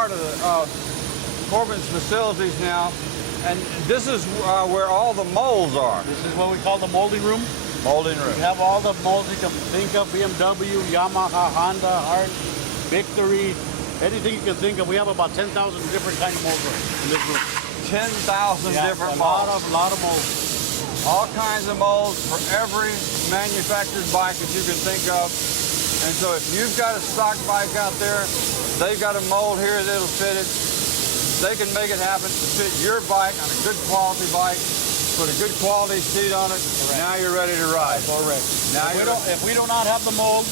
part of Corbin's facilities now, and this is where all the molds are. This is what we call the molding room. Molding room. We have all the molds you can think of, BMW, Yamaha, Honda, Hart, Victory, anything you can think of. We have about 10,000 different kinds of molds in this room. 10,000 different molds. A lot of molds. All kinds of molds for every manufactured bike that you can think of. And so if you've got a stock bike out there, they've got a mold here that'll fit it. They can make it happen to fit your bike on a good quality bike, put a good quality seat on it. Correct. Now you're ready to ride. Correct. Now if we do not have the mold,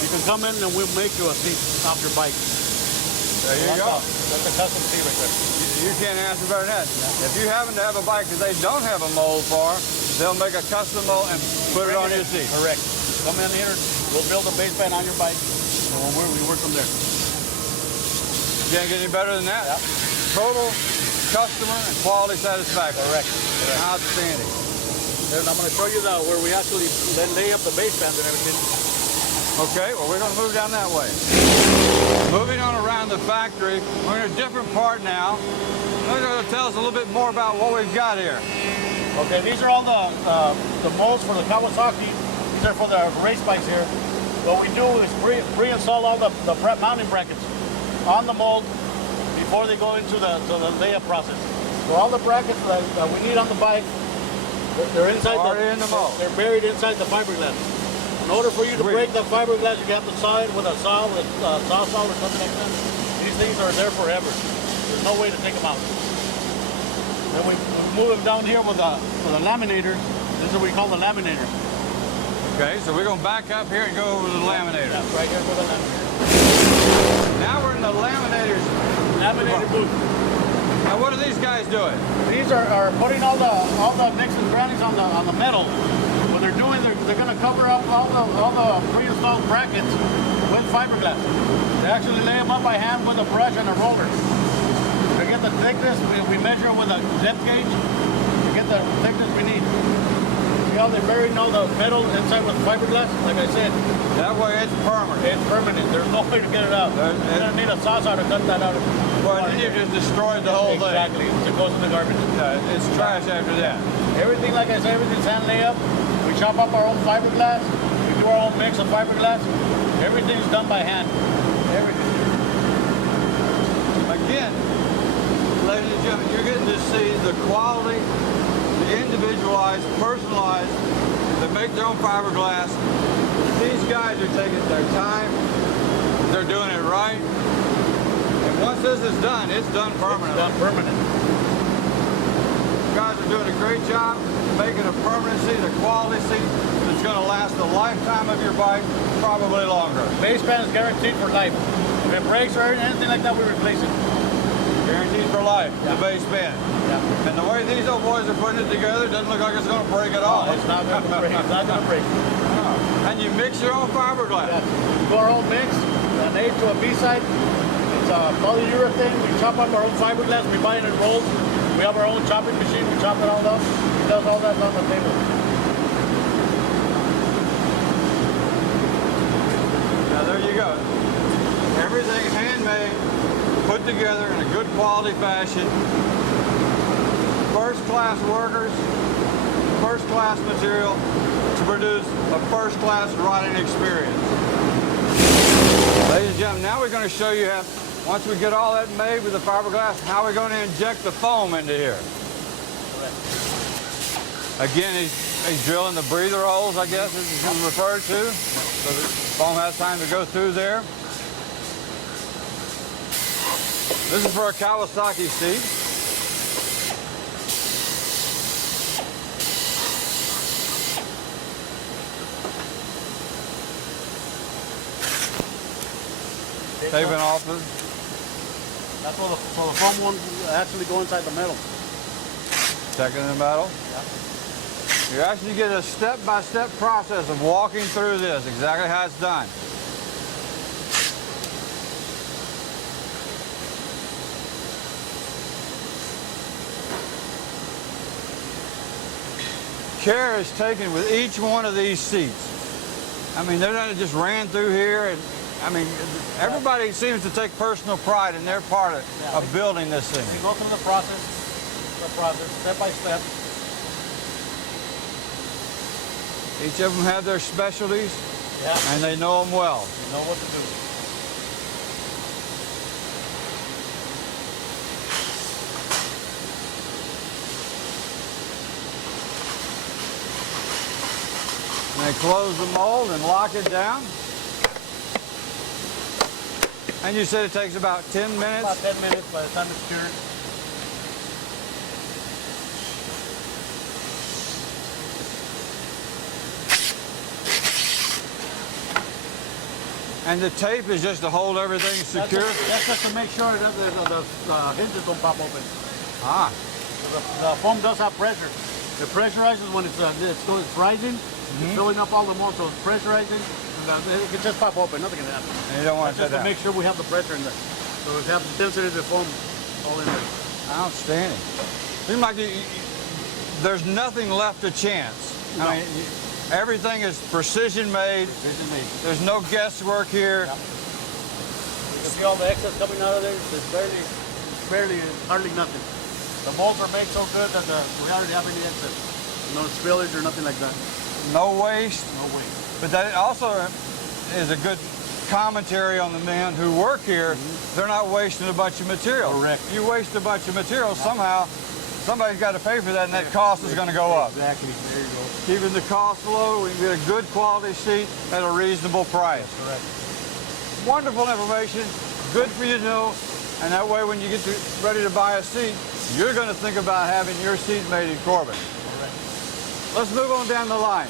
you can come in and we'll make you a seat off your bike. There you go. That's a custom seat right there. You can't answer better than that. Yeah. If you happen to have a bike that they don't have a mold for, they'll make a custom mold and put it on your seat. Correct. Come in here, we'll build a base band on your bike, and we work from there. Can't get any better than that. Yep. Total customer and quality satisfaction. Correct. Outstanding. And I'm going to show you where we actually then lay up the base band and everything. Okay, well, we're going to move down that way. Moving on around the factory, we're in a different part now. They're going to tell us a little bit more about what we've got here. Okay, these are all the molds for the Kawasaki. These are for the race bikes here. What we do is pre-install all the mounting brackets on the mold before they go into the layup process. So all the brackets that we need on the bike, they're inside in the mold. They're buried inside the fiberglass. In order for you to break the fiberglass, you have to saw it with a saw, or something like that. These things are there forever. There's no way to take them out. Then we move them down here with a laminator. This is what we call the laminator. Okay, so we're going to back up here and go over to the laminator. Yeah, right here with the laminator. Now we're in the laminator's Laminator booth. Now what are these guys doing? These are putting all the nicks and grannies on the metal. What they're doing, they're going to cover up all the pre-installed brackets with fiberglass. They actually lay them up by hand with a brush and a roller. To get the thickness, we measure with a depth gauge to get the thickness we need. See how they're burying all the metal inside with fiberglass? Like I said, that way it's permanent. It's permanent. There's no way to get it out. You're going to need a saw to cut that out. Well, then you've just destroyed the whole thing. Exactly. It goes in the garbage. It's trash after that. Everything, like I said, everything's hand layup. We chop up our own fiberglass. We do our own mix of fiberglass. Everything's done by hand. Everything. Again, ladies and gentlemen, you're getting to see the quality, the individualized, personalized. They make their own fiberglass. These guys are taking their time. They're doing it right. And once this is done, it's done permanently. It's done permanent. You guys are doing a great job making a permanent seat, a quality seat that's going to last the lifetime of your bike, probably longer. Base band is guaranteed for life. If it breaks or anything like that, we replace it. Guaranteed for life, yeah. The base band. Yeah. And the way these old boys are putting it together, it doesn't look like it's going to break at all. No, it's not going to break. It's not going to break. And you mix your own fiberglass. Yeah. We do our own mix, an A to a B side. It's a polyurethane. We chop up our own fiberglass. We buy it in rolls. We have our own chopping machine. We chop it all up. He does all that on the table. Now there you go. Everything handmade, put together in a good quality fashion. First-class workers, first-class material to produce a first-class riding experience. Ladies and gentlemen, now we're going to show you how, once we get all that made with the fiberglass, how we're going to inject the foam into here. Again, he's drilling the breather holes, I guess this is referred to, so the foam has time to go through there. This is for a Kawasaki seat. Taping off it. That's where the foam one actually go inside the metal. Checking the metal. Yeah. You actually get a step-by-step process of walking through this, exactly how it's done. Care is taken with each one of these seats. I mean, they're not just ran through here and I mean, everybody seems to take personal pride in their part of building this thing. You go through the process, step by step. Each of them have their specialties, and they know them well. You know what to do. And they close the mold and lock it down. And you said it takes about 10 minutes? About 10 minutes by the time it's cured. And the tape is just to hold everything secure? That's just to make sure that the hinges don't pop open. Ah. The foam does have pressure. It pressurizes when it's rising. It's filling up all the mold, so it's pressurizing. It can just pop open, nothing can happen. And you don't want That's that just to make sure we have the pressure in there. So we have the density of the foam all in there. Outstanding. Seems like there's nothing left to chance. No. I mean, everything is precision made. Precision made. There's no guesswork here. Yeah. You can see all the excess coming out of there. There's barely, hardly nothing. The molds are made so good that we hardly have any excess. No spillage or nothing like that. No waste. No waste. But that also is a good commentary on the men who work here. They're not wasting a bunch of material. Correct. You waste a bunch of material, somehow somebody's got to pay for that, and that cost is going to go up. Exactly. There you go. Keeping the cost low, we can get a good quality seat at a reasonable price. Correct. Wonderful information, good for you to know, and that way when you get ready to buy a seat, you're going to think about having your seat made in Corbin. Correct. Let's move on down the line.